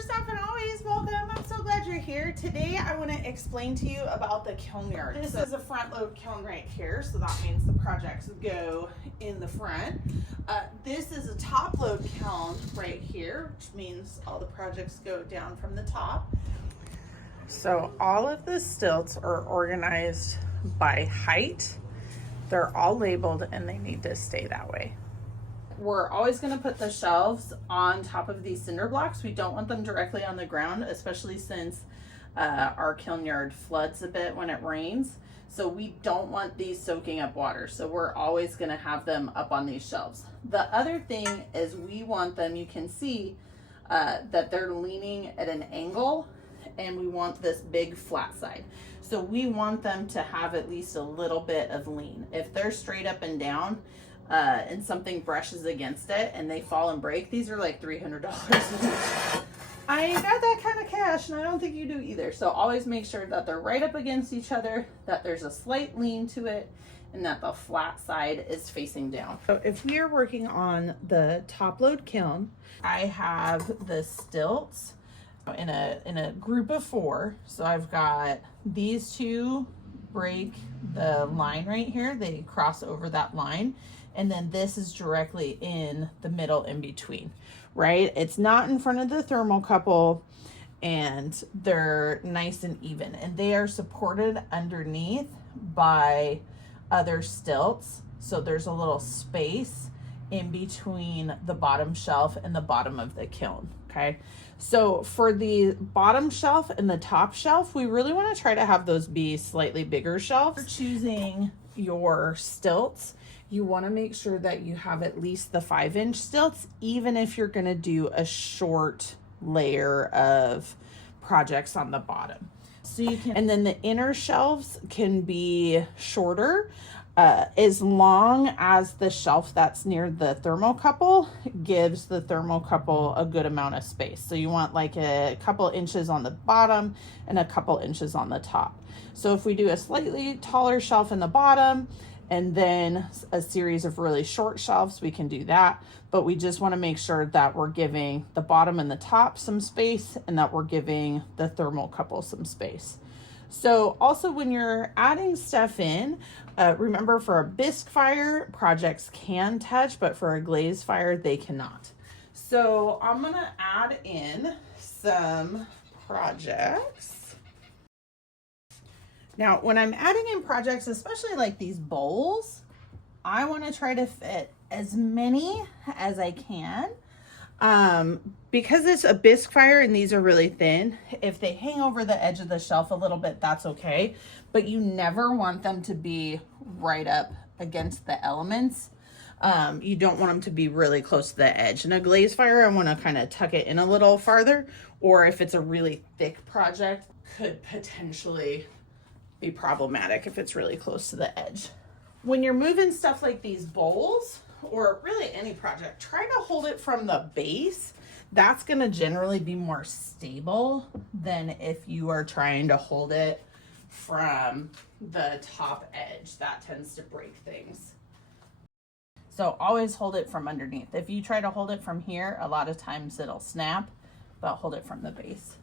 First off and always, welcome. I'm so glad you're here. Today I want to explain to you about the kiln yard. This is a front load kiln right here, so that means the projects go in the front. This is a top load kiln right here, which means all the projects go down from the top. So all of the stilts are organized by height. They're all labeled and they need to stay that way. We're always going to put the shelves on top of these cinder blocks. We don't want them directly on the ground, especially since our kiln yard floods a bit when it rains. So we don't want these soaking up water. So we're always going to have them up on these shelves. The other thing is we want them, you can see that they're leaning at an angle, and we want this big flat side. So we want them to have at least a little bit of lean. If they're straight up and down, and something brushes against it and they fall and break, these are like $300. I ain't got that kind of cash, and I don't think you do either. So always make sure that they're right up against each other, that there's a slight lean to it, and that the flat side is facing down. So if we are working on the top load kiln, I have the stilts in a group of 4. So I've got these two break the line right here. They cross over that line. And then this is directly in the middle in between, right? It's not in front of the thermocouple, and they're nice and even, and they are supported underneath by other stilts. So there's a little space in between the bottom shelf and the bottom of the kiln, okay? So for the bottom shelf and the top shelf, we really want to try to have those be slightly bigger shelves. For choosing your stilts, you want to make sure that you have at least the 5-inch stilts, even if you're going to do a short layer of projects on the bottom. So you can, and then the inner shelves can be shorter, as long as the shelf that's near the thermocouple gives the thermocouple a good amount of space. So you want like a couple inches on the bottom and a couple inches on the top. So if we do a slightly taller shelf in the bottom and then a series of really short shelves, we can do that. But we just want to make sure that we're giving the bottom and the top some space, and that we're giving the thermocouple some space. So also when you're adding stuff in, remember, for a bisque fire, projects can touch, but for a glazed fire, they cannot. So I'm gonna add in some projects. Now, when I'm adding in projects, especially like these bowls, I want to try to fit as many as I can. Because it's a bisque fire and these are really thin, if they hang over the edge of the shelf a little bit, that's okay. But you never want them to be right up against the elements. You don't want them to be really close to the edge. In a glaze fire, I want to kind of tuck it in a little farther, or if it's a really thick project, could potentially be problematic if it's really close to the edge. When you're moving stuff like these bowls, or really any project, try to hold it from the base. That's going to generally be more stable than if you are trying to hold it from the top edge. That tends to break things. So always hold it from underneath. If you try to hold it from here, a lot of times it'll snap, but hold it from the base.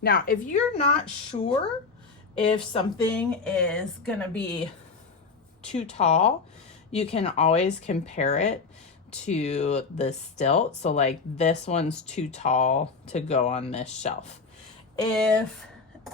Now, if you're not sure if something is going to be too tall, you can always compare it to the stilt. So like this one's too tall to go on this shelf. If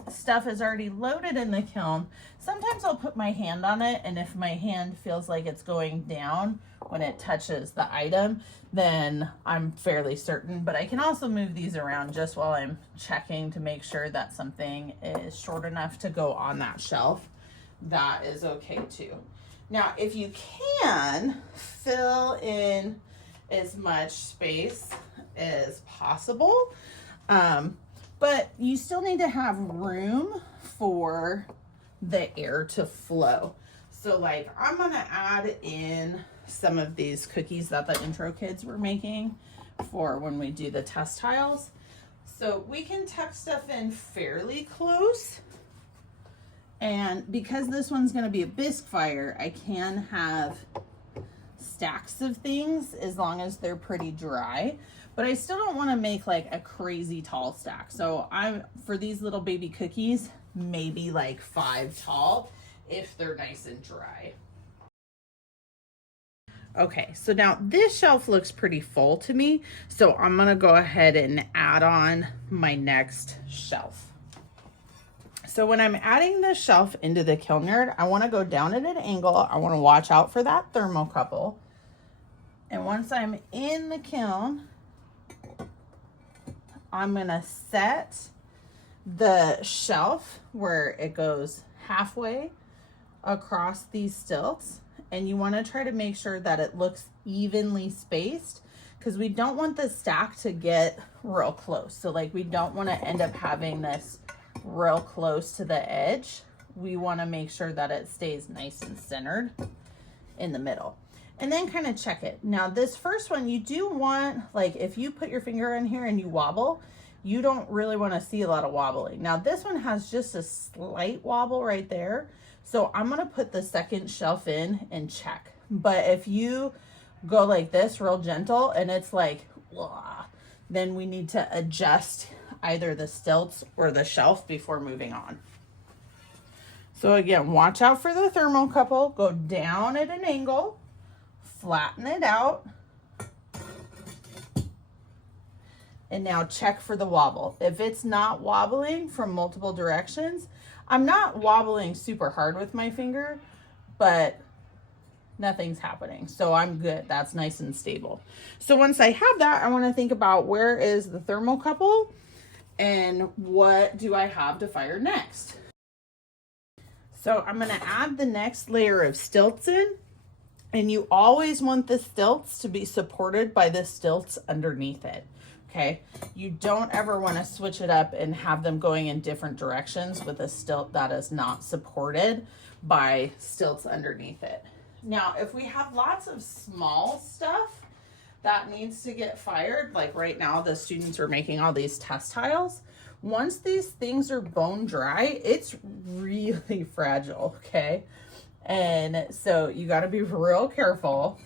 stuff is already loaded in the kiln, sometimes I'll put my hand on it, and if my hand feels like it's going down when it touches the item, then I'm fairly certain. But I can also move these around just while I'm checking to make sure that something is short enough to go on that shelf. That is okay too. Now, if you can, fill in as much space as possible, but you still need to have room for the air to flow. So like, I'm gonna add in some of these cookies that the intro kids were making for when we do the test tiles. So we can tuck stuff in fairly close. And because this one's going to be a bisque fire, I can have stacks of things as long as they're pretty dry. but I still don't want to make like a crazy tall stack. So for these little baby cookies, maybe like 5 tall if they're nice and dry. Okay, so now this shelf looks pretty full to me, so I'm gonna go ahead and add on my next shelf. So when I'm adding the shelf into the kiln yard, I wanna go down at an angle. I wanna watch out for that thermocouple. And once I'm in the kiln, I'm gonna set the shelf where it goes halfway across these stilts. And you want to try to make sure that it looks evenly spaced, because we don't want the stack to get real close. So like we don't want to end up having this real close to the edge. We want to make sure that it stays nice and centered in the middle. And then kind of check it. Now this first one, you do want, like if you put your finger in here and you wobble, you don't really want to see a lot of wobbling. Now this one has just a slight wobble right there. So I'm gonna put the second shelf in and check. But if you go like this real gentle and it's like, blah, then we need to adjust either the stilts or the shelf before moving on. So again, watch out for the thermocouple, go down at an angle, flatten it out, and now check for the wobble. If it's not wobbling from multiple directions, I'm not wobbling super hard with my finger, but nothing's happening. So I'm good. That's nice and stable. So once I have that, I want to think about where is the thermocouple and what do I have to fire next? So I'm going to add the next layer of stilts in, and you always want the stilts to be supported by the stilts underneath it. Okay, you don't ever want to switch it up and have them going in different directions with a stilt that is not supported by stilts underneath it. Now, if we have lots of small stuff that needs to get fired, like right now the students are making all these test tiles, once these things are bone dry, it's really fragile, okay? And so you got to be real careful.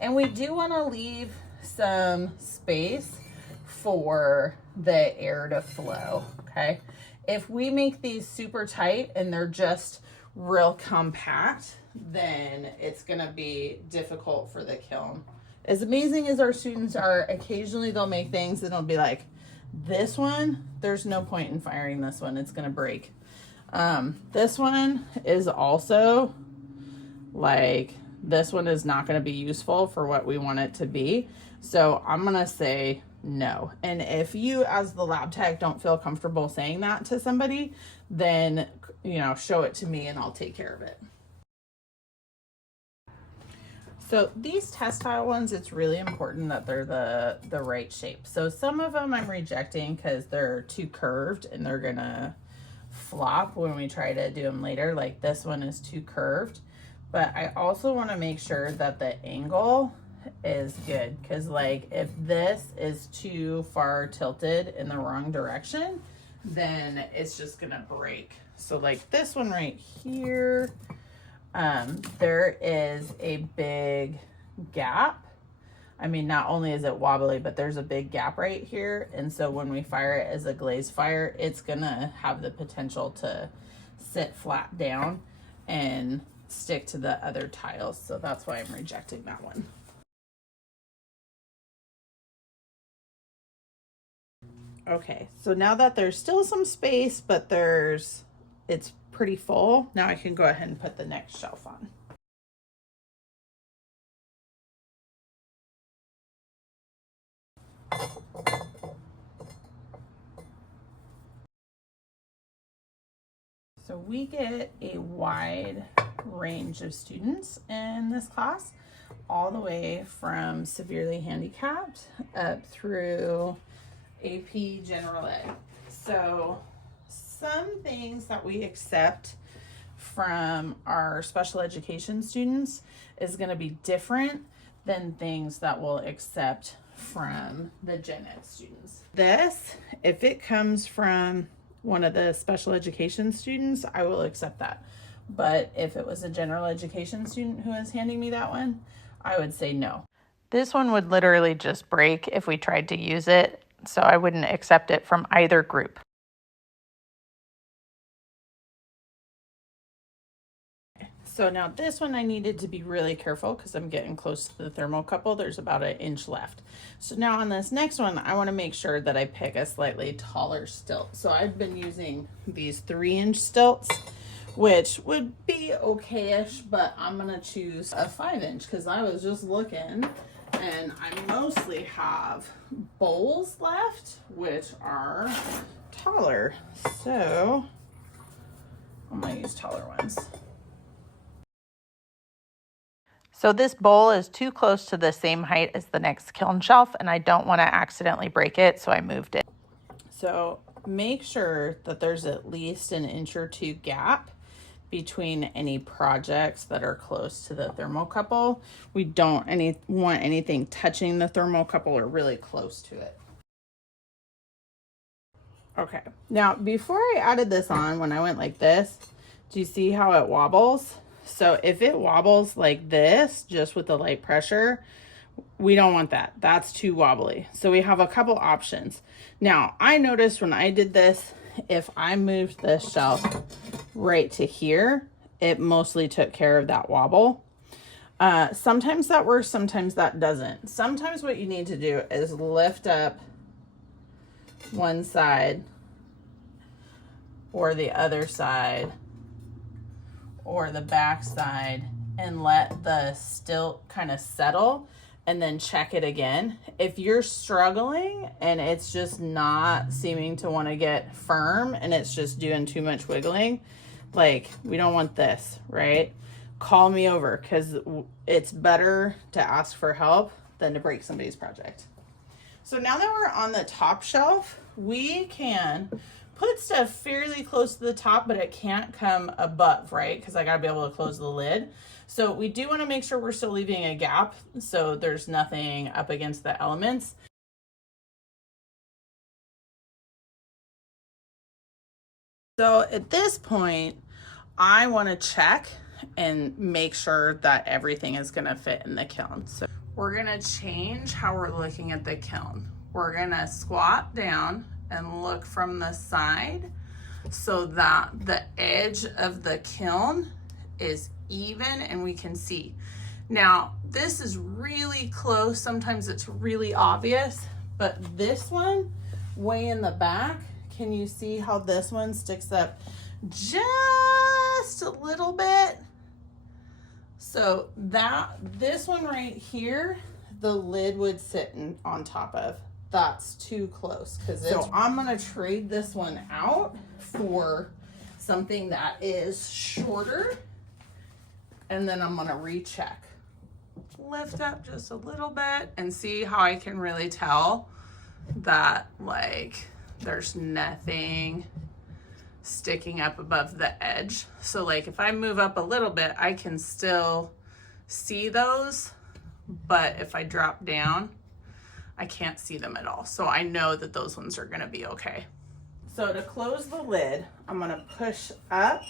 And we do want to leave some space for the air to flow, okay? If we make these super tight and they're just real compact, then it's gonna be difficult for the kiln. As amazing as our students are, occasionally they'll make things and it'll be like, this one, there's no point in firing this one, it's gonna break. This one is also like, this one is not gonna be useful for what we want it to be. So I'm gonna say no. And if you as the lab tech don't feel comfortable saying that to somebody, then, you know, show it to me and I'll take care of it. So these test tile ones, it's really important that they're the right shape. So some of them I'm rejecting because they're too curved and they're gonna flop when we try to do them later. Like this one is too curved, but I also want to make sure that the angle is good, because like if this is too far tilted in the wrong direction, then it's just gonna break. So like this one right here, there is a big gap. I mean, not only is it wobbly, but there's a big gap right here, and so when we fire it as a glaze fire, it's gonna have the potential to sit flat down and stick to the other tiles. So that's why I'm rejecting that one. Okay, so now that there's still some space, but it's pretty full, now I can go ahead and put the next shelf on. So we get a wide range of students in this class, all the way from severely handicapped up through AP General Ed. So some things that we accept from our special education students is going to be different than things that we'll accept from the gen ed students. This, if it comes from one of the special education students, I will accept that. But if it was a general education student who was handing me that one, I would say no. This one would literally just break if we tried to use it, so I wouldn't accept it from either group. So now this one I needed to be really careful because I'm getting close to the thermocouple. There's about 1 inch left. So now on this next one, I want to make sure that I pick a slightly taller stilt. So I've been using these 3-inch stilts, which would be okay-ish, but I'm going to choose a 5-inch because I was just looking and I mostly have bowls left, which are taller. So I'm going to use taller ones. So this bowl is too close to the same height as the next kiln shelf, and I don't want to accidentally break it, so I moved it. So make sure that there's at least 1 inch or 2 gap between any projects that are close to the thermocouple. We don't want anything touching the thermocouple or really close to it. Okay, now before I added this on, when I went like this, do you see how it wobbles? So if it wobbles like this, just with the light pressure, we don't want that. That's too wobbly. So we have a couple options. Now, I noticed when I did this, if I moved this shelf right to here, it mostly took care of that wobble. Sometimes that works, sometimes that doesn't. Sometimes what you need to do is lift up one side or the other side or the back side and let the stilt kind of settle and then check it again. If you're struggling and it's just not seeming to want to get firm and it's just doing too much wiggling, like, we don't want this, right? Call me over, because it's better to ask for help than to break somebody's project. So now that we're on the top shelf, we can put stuff fairly close to the top, but it can't come above, right? Because I gotta be able to close the lid. So we do want to make sure we're still leaving a gap so there's nothing up against the elements. So at this point, I want to check and make sure that everything is going to fit in the kiln. So we're going to change how we're looking at the kiln. We're going to squat down and look from the side so that the edge of the kiln is even and we can see. Now, this is really close. Sometimes it's really obvious, but this one way in the back, can you see how this one sticks up just a little bit? So this one right here, the lid would sit on top of. That's too close. So I'm gonna trade this one out for something that is shorter, and then I'm gonna recheck. Lift up just a little bit and see how I can really tell that, like, there's nothing sticking up above the edge. So like if I move up a little bit, I can still see those, but if I drop down, I can't see them at all. So I know that those ones are gonna be okay. So to close the lid, I'm gonna push up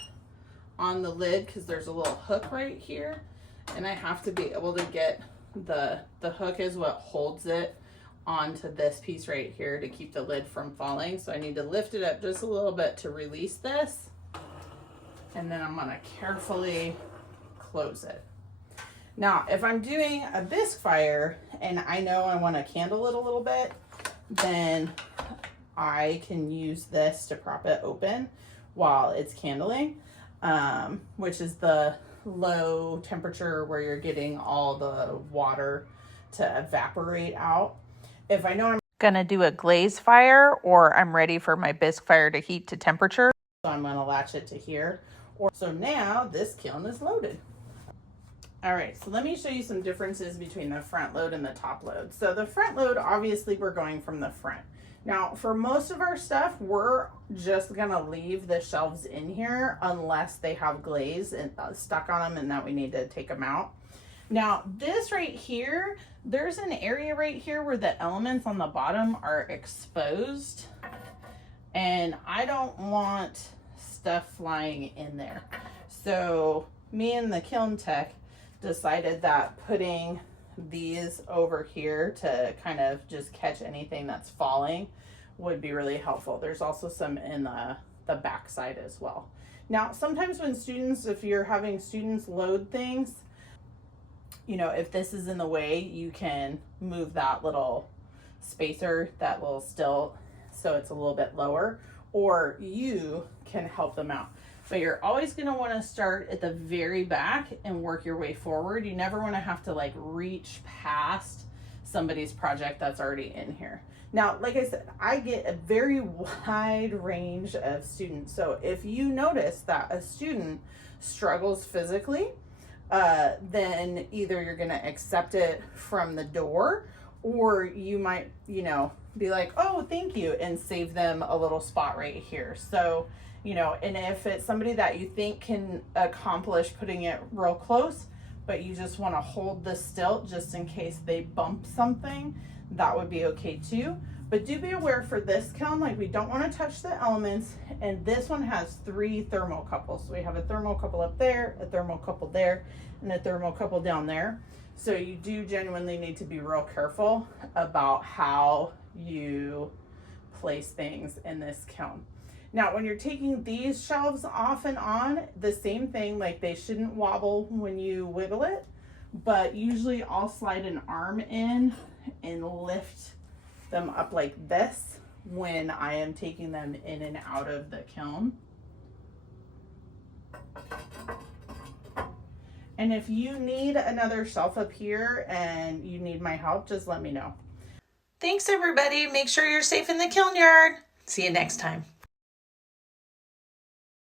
on the lid because there's a little hook right here, and I have to be able to get the hook is what holds it onto this piece right here to keep the lid from falling. So I need to lift it up just a little bit to release this, and then I'm gonna carefully close it. Now, if I'm doing a bisque fire and I know I want to candle it a little bit, then I can use this to prop it open while it's candling, which is the low temperature where you're getting all the water to evaporate out. If I know I'm Gonna do a glaze fire, or I'm ready for my bisque fire to heat to temperature, so I'm gonna latch it to here. So now this kiln is loaded. All right, so let me show you some differences between the front load and the top load. So the front load, obviously we're going from the front. Now for most of our stuff, we're just gonna leave the shelves in here unless they have glaze and stuck on them and that we need to take them out. Now this right here, there's an area right here where the elements on the bottom are exposed, and I don't want stuff flying in there. So me and the kiln tech decided that putting these over here to kind of just catch anything that's falling would be really helpful. There's also some in the back side as well. Now, sometimes when students, if you're having students load things, you know, if this is in the way, you can move that little spacer, that little stilt, so it's a little bit lower, or you can help them out. But you're always going to want to start at the very back and work your way forward. You never want to have to like reach past somebody's project that's already in here. Now, like I said, I get a very wide range of students. So if you notice that a student struggles physically, then either you're going to accept it from the door, or you might, you know, be like, oh, thank you, and save them a little spot right here. So, you know, and if it's somebody that you think can accomplish putting it real close, but you just want to hold the stilt just in case they bump something, that would be okay too. But do be aware for this kiln, like we don't want to touch the elements, and this one has 3 thermocouples. So we have a thermocouple up there, a thermocouple there, and a thermocouple down there. So you do genuinely need to be real careful about how you place things in this kiln. Now, when you're taking these shelves off and on, the same thing, like they shouldn't wobble when you wiggle it, but usually I'll slide an arm in and lift them up like this when I am taking them in and out of the kiln. And if you need another shelf up here and you need my help, just let me know. Thanks, everybody. Make sure you're safe in the kiln yard. See you next time.